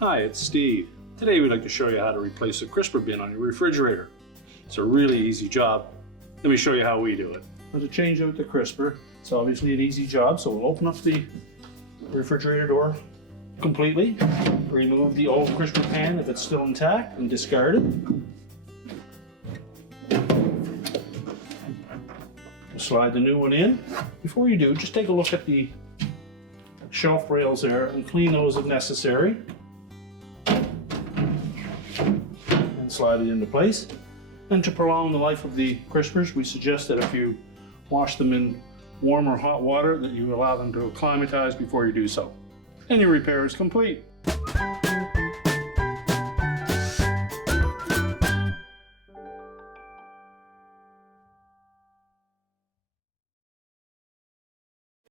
Hi, it's Steve. Today we'd like to show you how to replace a crisper bin on your refrigerator. It's a really easy job. Let me show you how we do it. Now, to change out the crisper, it's obviously an easy job, so we'll open up the refrigerator door completely, remove the old crisper pan if it's still intact, and discard it. Slide the new one in. Before you do, just take a look at the shelf rails there and clean those if necessary. And slide it into place. And to prolong the life of the crispers, we suggest that if you wash them in warm or hot water, that you allow them to acclimatize before you do so. And your repair is complete.